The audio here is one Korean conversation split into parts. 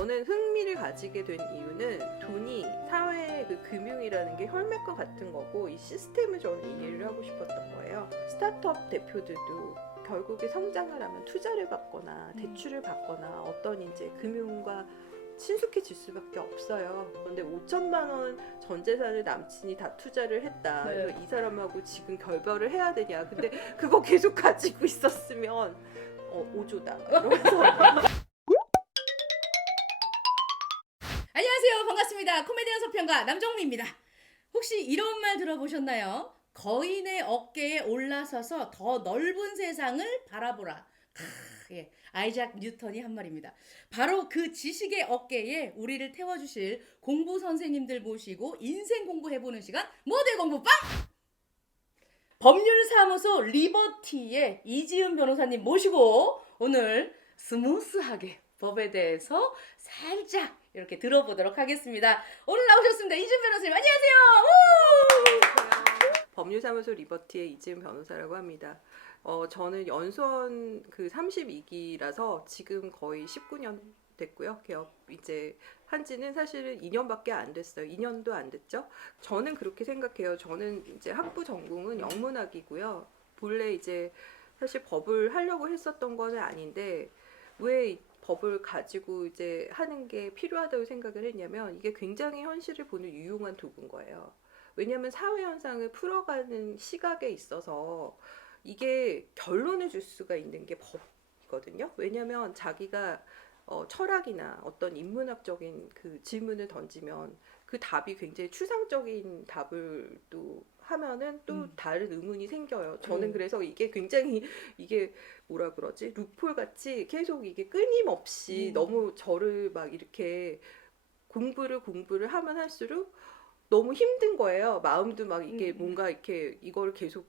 저는 흥미를 가지게 된 이유는 돈이 사회의 그 금융이라는 게 혈맥과 같은 거고 이 시스템을 저는 이해를 하고 싶었던 거예요. 스타트업 대표들도 결국에 성장을 하면 투자를 받거나 대출을 받거나 어떤 이제 금융과 친숙해질 수밖에 없어요. 그런데 5천만 원 전 재산을 남친이 다 투자를 했다. 네. 그래서 이 사람하고 지금 결별을 해야 되냐. 근데 그거 계속 가지고 있었으면 오조다. 이러면서 안녕하세요. 반갑습니다. 코미디언 서평가 남정미입니다. 혹시 이런 말 들어보셨나요? 거인의 어깨에 올라서서 더 넓은 세상을 바라보라. 예. 아이작 뉴턴이 한 말입니다. 바로 그 지식의 어깨에 우리를 태워주실 공부 선생님들 모시고 인생 공부해보는 시간 모두의 공부빵! 법률사무소 리버티의 이지은 변호사님 모시고 오늘 스무스하게 법에 대해서 살짝 이렇게 들어보도록 하겠습니다. 오늘 나오셨습니다. 이지은 변호사님 안녕하세요. 법률사무소 리버티의 이지은 변호사라고 합니다. 저는 연수원 그 32기라서 지금 거의 19년 됐고요. 개업 이제 한지는 사실은 2년밖에 안 됐어요. 2년도 안 됐죠. 저는 그렇게 생각해요. 저는 이제 학부 전공은 영문학이고요. 본래 이제 사실 법을 하려고 했었던 건 아닌데 왜 법을 가지고 이제 하는 게 필요하다고 생각을 했냐면 이게 굉장히 현실을 보는 유용한 도구인 거예요. 왜냐하면 사회 현상을 풀어가는 시각에 있어서 이게 결론을 줄 수가 있는 게 법이거든요. 왜냐하면 자기가 철학이나 어떤 인문학적인 그 질문을 던지면 그 답이 굉장히 추상적인 답을 또 하면은 또 다른 의문이 생겨요. 저는 그래서 이게 굉장히 이게 뭐라 그러지? 루폴 같이 계속 이게 끊임없이 너무 저를 막 이렇게 공부를 하면 할수록 너무 힘든 거예요. 마음도 막 이게 뭔가 이렇게 이걸 계속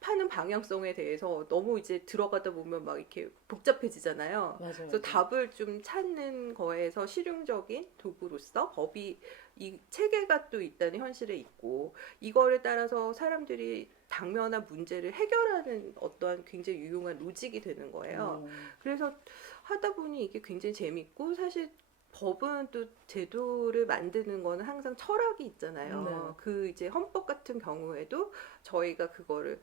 파는 방향성에 대해서 너무 이제 들어가다 보면 막 이렇게 복잡해지잖아요. 맞아요. 그래서 답을 좀 찾는 거에서 실용적인 도구로서 법이 이 체계가 또 있다는 현실에 있고 이거를 따라서 사람들이 당면한 문제를 해결하는 어떠한 굉장히 유용한 로직이 되는 거예요. 그래서 하다 보니 이게 굉장히 재밌고 사실 법은 또 제도를 만드는 거는 항상 철학이 있잖아요. 그 이제 헌법 같은 경우에도 저희가 그거를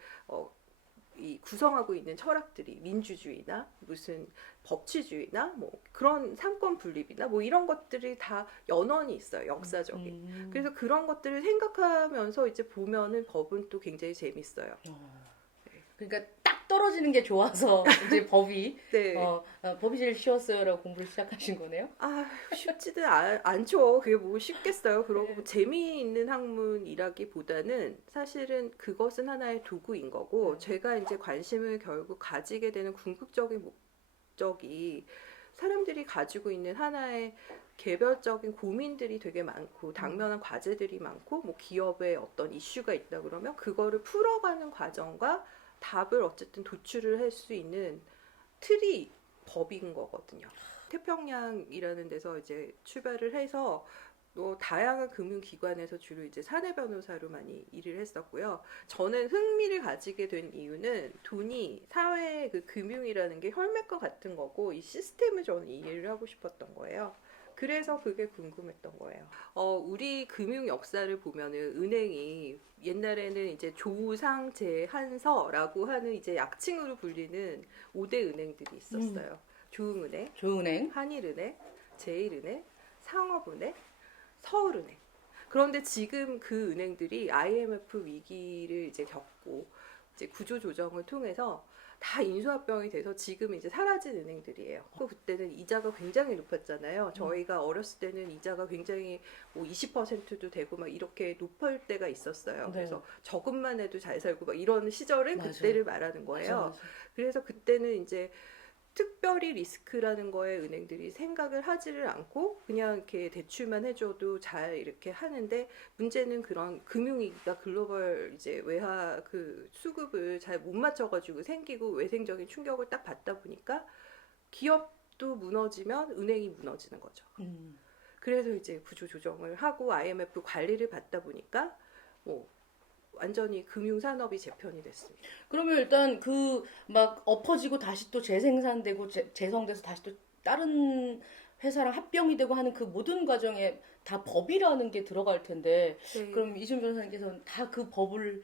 이 구성하고 있는 철학들이 민주주의나 무슨 법치주의나 뭐 그런 상권 분립이나 뭐 이런 것들이 다 연원이 있어요. 역사적인. 그래서 그런 것들을 생각하면서 이제 보면은 법은 또 굉장히 재밌어요. 그러니까 딱 떨어지는 게 좋아서 이제 법이 네. 법이 제일 쉬웠어요라고 공부를 시작하신 거네요. 쉽지는 않죠. 그게 뭐 쉽겠어요. 그러고 뭐 재미있는 학문이라기보다는 사실은 그것은 하나의 도구인 거고 제가 이제 관심을 결국 가지게 되는 궁극적인 목적이 사람들이 가지고 있는 하나의 개별적인 고민들이 되게 많고 당면한 과제들이 많고 뭐 기업에 어떤 이슈가 있다 그러면 그거를 풀어가는 과정과 답을 어쨌든 도출을 할 수 있는 틀이 법인 거거든요. 태평양이라는 데서 이제 출발을 해서 또 다양한 금융기관에서 주로 이제 사내 변호사로 많이 일을 했었고요. 저는 흥미를 가지게 된 이유는 돈이 사회의 그 금융이라는 게 혈맥과 같은 거고 이 시스템을 저는 이해를 하고 싶었던 거예요. 그래서 그게 궁금했던 거예요. 우리 금융 역사를 보면은 은행이 옛날에는 이제 조상제한서라고 하는 이제 약칭으로 불리는 5대 은행들이 있었어요. 조흥은행, 조은행, 한일은행, 제일은행, 상업은행, 서울은행. 그런데 지금 그 은행들이 IMF 위기를 이제 겪고 이제 구조조정을 통해서 다 인수합병이 돼서 지금 이제 사라진 은행들이에요. 그때는 이자가 굉장히 높았잖아요. 저희가 어렸을 때는 이자가 굉장히 뭐 20%도 되고 막 이렇게 높을 때가 있었어요. 네. 그래서 저금만 해도 잘 살고 막 이런 시절을 맞아요. 그때를 말하는 거예요. 맞아요. 그래서 그때는 이제 특별히 리스크라는 거에 은행들이 생각을 하지를 않고 그냥 이렇게 대출만 해줘도 잘 이렇게 하는데 문제는 그런 금융위기가 글로벌 이제 외화 그 수급을 잘 못 맞춰가지고 생기고 외생적인 충격을 딱 받다 보니까 기업도 무너지면 은행이 무너지는 거죠. 그래서 이제 구조 조정을 하고 IMF 관리를 받다 보니까 뭐 완전히 금융산업이 재편이 됐습니다. 그러면 일단 그 막 엎어지고 다시 또 재생산되고 재성돼서 다시 또 다른 회사랑 합병이 되고 하는 그 모든 과정에 다 법이라는 게 들어갈 텐데 네. 그럼 이준 변호사님께서는 다 그 법을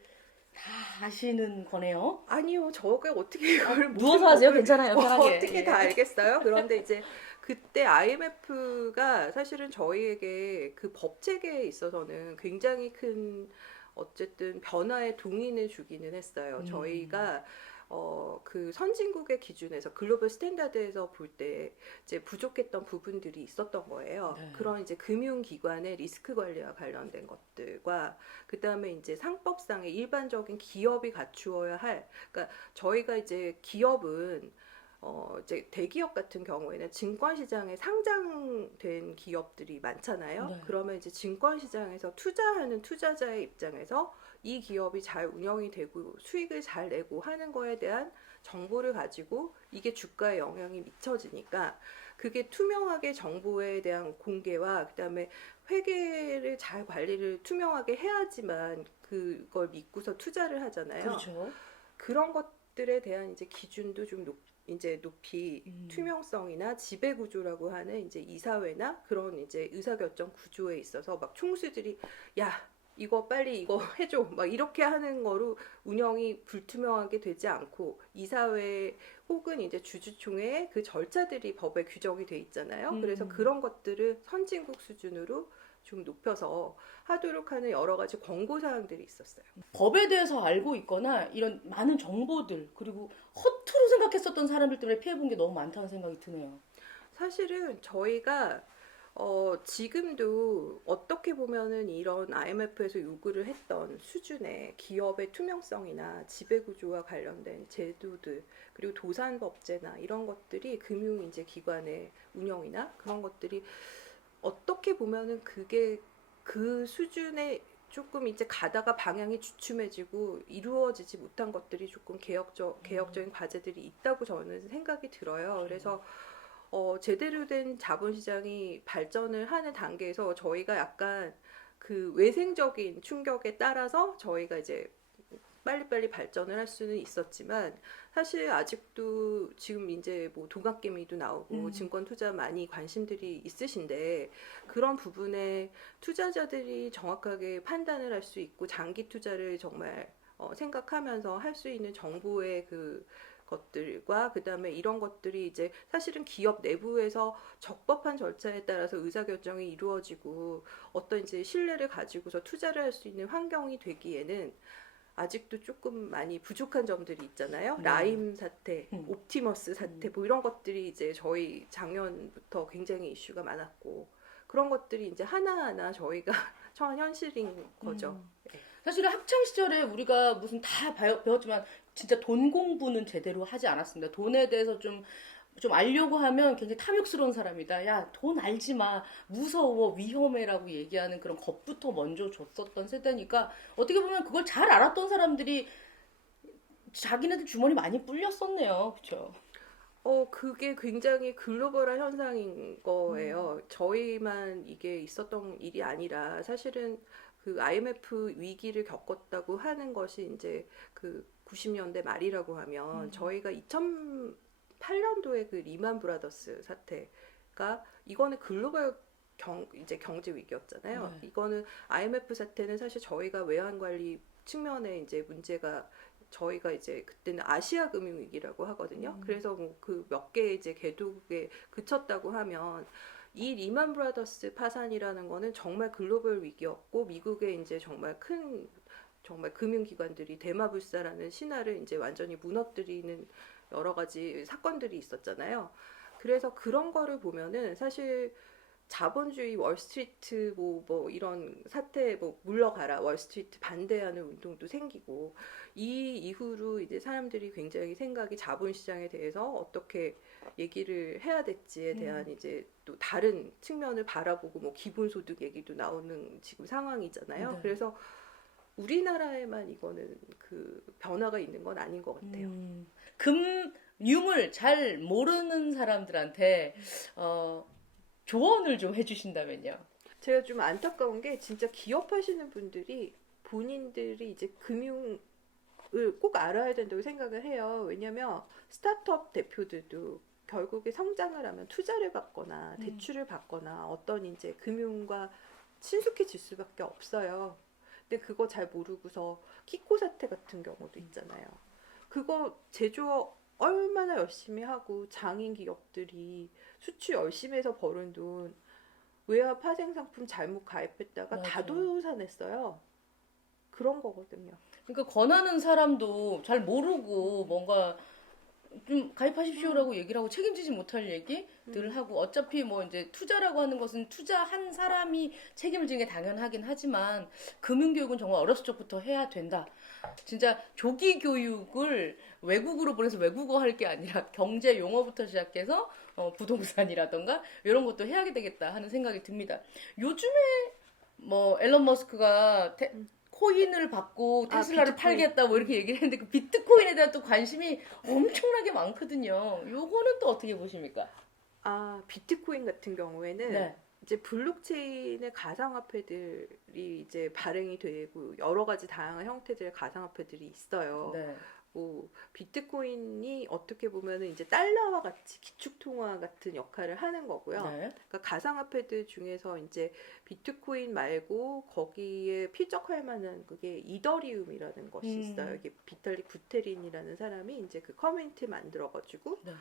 다 아시는 거네요? 아니요, 저가 어떻게 이걸 누워서 하세요. 괜찮아요. 편하게. 어떻게 예. 다 알겠어요? 그런데 이제 그때 IMF가 사실은 저희에게 그 법 체계에 있어서는 굉장히 큰 어쨌든 변화의 동인을 주기는 했어요. 저희가 그 선진국의 기준에서 글로벌 스탠다드에서 볼 때 이제 부족했던 부분들이 있었던 거예요. 네. 그런 이제 금융기관의 리스크 관리와 관련된 것들과 그 다음에 이제 상법상의 일반적인 기업이 갖추어야 할, 그러니까 저희가 이제 기업은 이제 대기업 같은 경우에는 증권시장에 상장된 기업들이 많잖아요. 네. 그러면 이제 증권시장에서 투자하는 투자자의 입장에서 이 기업이 잘 운영이 되고 수익을 잘 내고 하는 거에 대한 정보를 가지고 이게 주가에 영향이 미쳐지니까 그게 투명하게 정보에 대한 공개와 그다음에 회계를 잘 관리를 투명하게 해야지만 그걸 믿고서 투자를 하잖아요. 그렇죠. 그런 것들에 대한 이제 기준도 좀 이제 높이 투명성이나 지배 구조라고 하는 이제 이사회나 그런 이제 의사결정 구조에 있어서 막 총수들이 야 이거 빨리 이거 해줘 막 이렇게 하는 거로 운영이 불투명하게 되지 않고 이사회 혹은 이제 주주총회의 그 절차들이 법에 규정이 돼 있잖아요. 그래서 그런 것들을 선진국 수준으로 좀 높여서 하도록 하는 여러 가지 권고 사항들이 있었어요. 법에 대해서 알고 있거나 이런 많은 정보들 그리고 허투루 생각했었던 사람들 때문에 피해본 게 너무 많다는 생각이 드네요. 사실은 저희가 지금도 어떻게 보면은 이런 IMF에서 요구를 했던 수준의 기업의 투명성이나 지배구조와 관련된 제도들 그리고 도산법제나 이런 것들이 금융인재기관의 운영이나 그런 것들이 어떻게 보면은 그게 그 수준의 조금 이제 가다가 방향이 주춤해지고 이루어지지 못한 것들이 조금 개혁적인 과제들이 있다고 저는 생각이 들어요. 그래서 제대로 된 자본시장이 발전을 하는 단계에서 저희가 약간 그 외생적인 충격에 따라서 저희가 이제 빨리빨리 발전을 할 수는 있었지만 사실 아직도 지금 이제 뭐 동학개미도 나오고 증권 투자 많이 관심들이 있으신데 그런 부분에 투자자들이 정확하게 판단을 할 수 있고 장기 투자를 정말 생각하면서 할 수 있는 정보의 그 것들과 그다음에 이런 것들이 이제 사실은 기업 내부에서 적법한 절차에 따라서 의사결정이 이루어지고 어떤 이제 신뢰를 가지고서 투자를 할 수 있는 환경이 되기에는 아직도 조금 많이 부족한 점들이 있잖아요. 네. 라임 사태, 옵티머스 사태 뭐 이런 것들이 이제 저희 작년부터 굉장히 이슈가 많았고 그런 것들이 이제 하나하나 저희가 처한 현실인 거죠. 사실은 학창 시절에 우리가 무슨 다 배웠지만 진짜 돈 공부는 제대로 하지 않았습니다. 돈에 대해서 좀 알려고 하면 굉장히 탐욕스러운 사람이다. 야, 돈 알지 마. 무서워, 위험해라고 얘기하는 그런 겁부터 먼저 줬었던 세대니까 어떻게 보면 그걸 잘 알았던 사람들이 자기네들 주머니 많이 불렸었네요. 그렇죠? 그게 굉장히 글로벌한 현상인 거예요. 저희만 이게 있었던 일이 아니라 사실은 그 IMF 위기를 겪었다고 하는 것이 이제 그 90년대 말이라고 하면 저희가 2008년도에 그 리만 브라더스 사태가 이거는 글로벌 이제 경제 위기였잖아요. 네. 이거는 IMF 사태는 사실 저희가 외환 관리 측면에 이제 문제가 저희가 이제 그때는 아시아 금융 위기라고 하거든요. 그래서 뭐 그 몇 개 이제 개도국에 그쳤다고 하면 이 리만 브라더스 파산이라는 거는 정말 글로벌 위기였고 미국의 이제 정말 큰 정말 금융기관들이 대마불사라는 신화를 이제 완전히 무너뜨리는 여러 가지 사건들이 있었잖아요. 그래서 그런 거를 보면은 사실 자본주의 월스트리트 뭐 이런 사태 뭐 물러가라 월스트리트 반대하는 운동도 생기고 이 이후로 이제 사람들이 굉장히 생각이 자본시장에 대해서 어떻게 얘기를 해야 될지에 대한 이제 또 다른 측면을 바라보고 뭐 기본소득 얘기도 나오는 지금 상황이잖아요. 네. 그래서 우리나라에만 이거는 그 변화가 있는 건 아닌 것 같아요. 금융을 잘 모르는 사람들한테 조언을 좀 해주신다면요. 제가 좀 안타까운 게 진짜 기업하시는 분들이 본인들이 이제 금융을 꼭 알아야 된다고 생각을 해요. 왜냐면 스타트업 대표들도 결국에 성장을 하면 투자를 받거나 대출을 받거나 어떤 이제 금융과 친숙해질 수밖에 없어요. 근데 그거 잘 모르고서 키코 사태 같은 경우도 있잖아요. 그거 제조업 얼마나 열심히 하고 장인 기업들이 수출 열심히 해서 버는 돈 외화 파생 상품 잘못 가입했다가 다 맞아. 도산했어요. 그런 거거든요. 그러니까 권하는 사람도 잘 모르고 뭔가 좀 가입하십시오라고 얘기를 하고 책임지지 못할 얘기들을 하고 어차피 뭐 이제 투자라고 하는 것은 투자한 사람이 책임을 지는 게 당연하긴 하지만 금융교육은 정말 어렸을 적부터 해야 된다. 진짜 조기 교육을 외국으로 보내서 외국어 할 게 아니라 경제 용어부터 시작해서 부동산이라던가 이런 것도 해야 되겠다 하는 생각이 듭니다. 요즘에 뭐 앨런 머스크가 코인을 받고 테슬라를 비트코인. 팔겠다 뭐 이렇게 얘기를 했는데 그 비트코인에 대한 또 관심이 엄청나게 많거든요. 요거는 또 어떻게 보십니까? 비트코인 같은 경우에는 네. 이제 블록체인의 가상화폐들이 이제 발행이 되고 여러 가지 다양한 형태들의 가상화폐들이 있어요. 네. 뭐 비트코인이 어떻게 보면은 이제 달러와 같이 기축통화 같은 역할을 하는 거고요. 네. 그러니까 가상화폐들 중에서 이제 비트코인 말고 거기에 필적할 만한 그게 이더리움이라는 것이 있어요. 이게 비탈릭 부테린이라는 사람이 이제 그 커뮤니티 만들어가지고 네.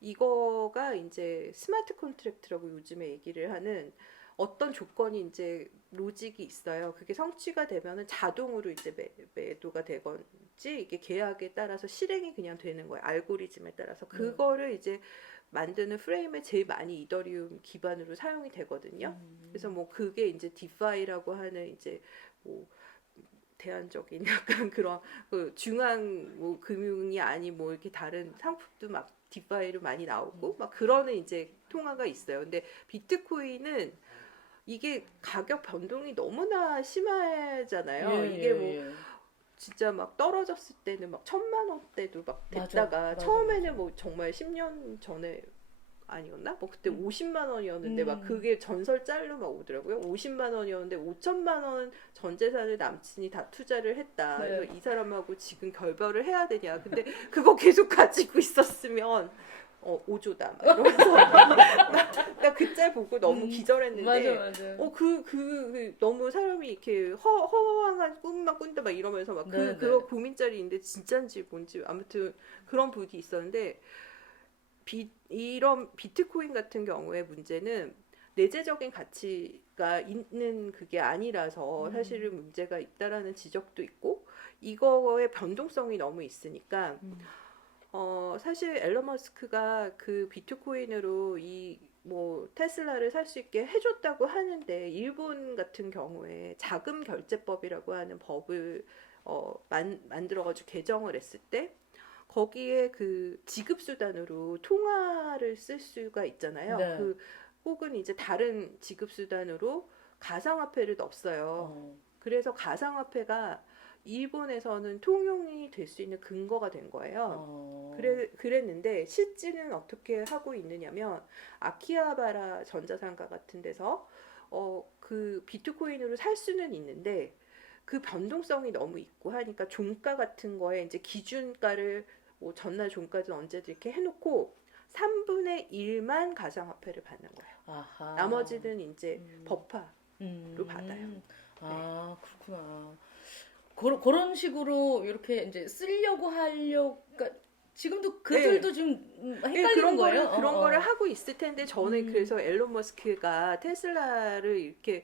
이거가 이제 스마트 컨트랙트라고 요즘에 얘기를 하는 어떤 조건이 이제 로직이 있어요. 그게 성취가 되면은 자동으로 이제 매도가 되건지 이게 계약에 따라서 실행이 그냥 되는 거예요. 알고리즘에 따라서 그거를 이제 만드는 프레임에 제일 많이 이더리움 기반으로 사용이 되거든요. 그래서 뭐 그게 이제 디파이라고 하는 이제 뭐 대안적인 약간 그런 그 중앙 뭐 금융이 아닌 뭐 이렇게 다른 상품도 막 디파이로 많이 나오고 막 그러는 이제 통화가 있어요. 근데 비트코인은 이게 가격 변동이 너무나 심하잖아요. 이게 뭐 예. 진짜 막 떨어졌을 때는 막 1,000만 원대도 막 맞아, 됐다가 맞아, 처음에는 맞아. 뭐 정말 10년 전에 아니었나? 뭐 그때 50만 원이었는데 막 음. 그게 전설 짤로 막 오더라고요. 50만 원이었는데 5천만 원 전 재산을 남친이 다 투자를 했다. 네. 그래서 이 사람하고 지금 결별을 해야 되냐. 근데 그거 계속 가지고 있었으면 5조다. 막 이러면서 나 그 짤 보고 너무 기절했는데 맞아. 너무 사람이 이렇게 허황한 꿈만 꾼다 막 이러면서 막 네, 그런 고민짤인데 진짠지 뭔지 아무튼 그런 분이 있었는데 이런 비트코인 같은 경우에 문제는 내재적인 가치가 있는 그게 아니라서 사실은 문제가 있다라는 지적도 있고 이거의 변동성이 너무 있으니까 사실 앨런 머스크가 그 비트코인으로 이 뭐 테슬라를 살 수 있게 해줬다고 하는데 일본 같은 경우에 자금 결제법이라고 하는 법을 만들어가지고 개정을 했을 때 거기에 그 지급 수단으로 통화를 쓸 수가 있잖아요. 네. 그 혹은 이제 다른 지급 수단으로 가상화폐를 넣었어요. 그래서 가상화폐가 일본에서는 통용이 될 수 있는 근거가 된 거예요. 그랬는데 실제는 어떻게 하고 있느냐면 아키하바라 전자상가 같은 데서 그 비트코인으로 살 수는 있는데 그 변동성이 너무 있고 하니까 종가 같은 거에 이제 기준가를 뭐 전날 종가든 언제든 이렇게 해놓고 3분의 1만 가상화폐를 받는 거예요. 아하. 나머지는 이제 버파로 받아요. 그렇구나. 그런 식으로 이렇게 이제 쓰려고 그러니까 지금도 그들도 네. 좀 네, 헷갈리는 거예요. 그런 거를 하고 있을 텐데 저는 그래서 앨런 머스크가 테슬라를 이렇게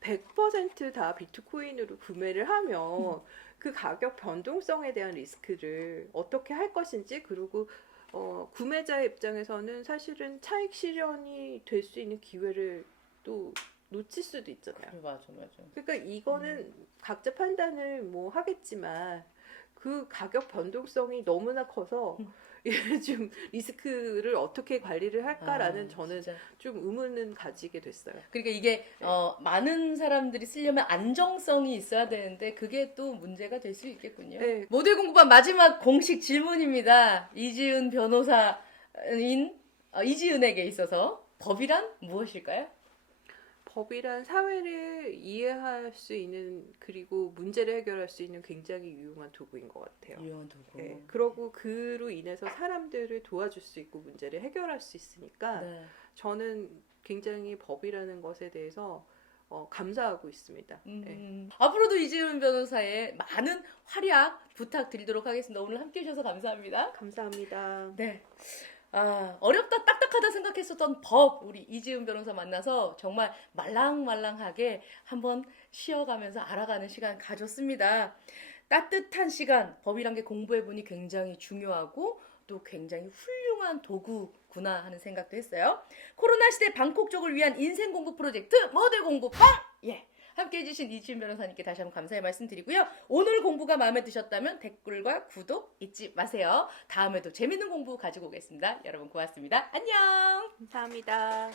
100%다 비트코인으로 구매를 하면 그 가격 변동성에 대한 리스크를 어떻게 할 것인지 그리고 구매자의 입장에서는 사실은 차익 실현이 될 수 있는 기회를 또 놓칠 수도 있잖아요. 맞아. 그러니까 이거는 각자 판단을 뭐 하겠지만 그 가격 변동성이 너무나 커서 좀 리스크를 어떻게 관리를 할까라는 저는 진짜. 좀 의문은 가지게 됐어요. 그러니까 이게 많은 사람들이 쓰려면 안정성이 있어야 되는데 그게 또 문제가 될 수 있겠군요. 네. 모델 공부반 마지막 공식 질문입니다. 이지은 변호사인 이지은에게 있어서 법이란 무엇일까요? 법이란 사회를 이해할 수 있는 그리고 문제를 해결할 수 있는 굉장히 유용한 도구인 것 같아요. 유용한 도구. 네, 그러고 그로 인해서 사람들을 도와줄 수 있고 문제를 해결할 수 있으니까 네. 저는 굉장히 법이라는 것에 대해서 감사하고 있습니다. 네. 앞으로도 이지은 변호사의 많은 활약 부탁드리도록 하겠습니다. 오늘 함께 해주셔서 감사합니다. 감사합니다. 네. 어렵다, 딱딱하다 생각했었던 법, 우리 이지은 변호사 만나서 정말 말랑말랑하게 한번 쉬어가면서 알아가는 시간 가졌습니다. 따뜻한 시간, 법이란 게 공부해보니 굉장히 중요하고 또 굉장히 훌륭한 도구구나 하는 생각도 했어요. 코로나 시대 방콕족을 위한 인생 공부 프로젝트 모델 공부방! 예. 함께 해주신 이지은 변호사님께 다시 한번 감사의 말씀드리고요. 오늘 공부가 마음에 드셨다면 댓글과 구독 잊지 마세요. 다음에도 재밌는 공부 가지고 오겠습니다. 여러분 고맙습니다. 안녕! 감사합니다.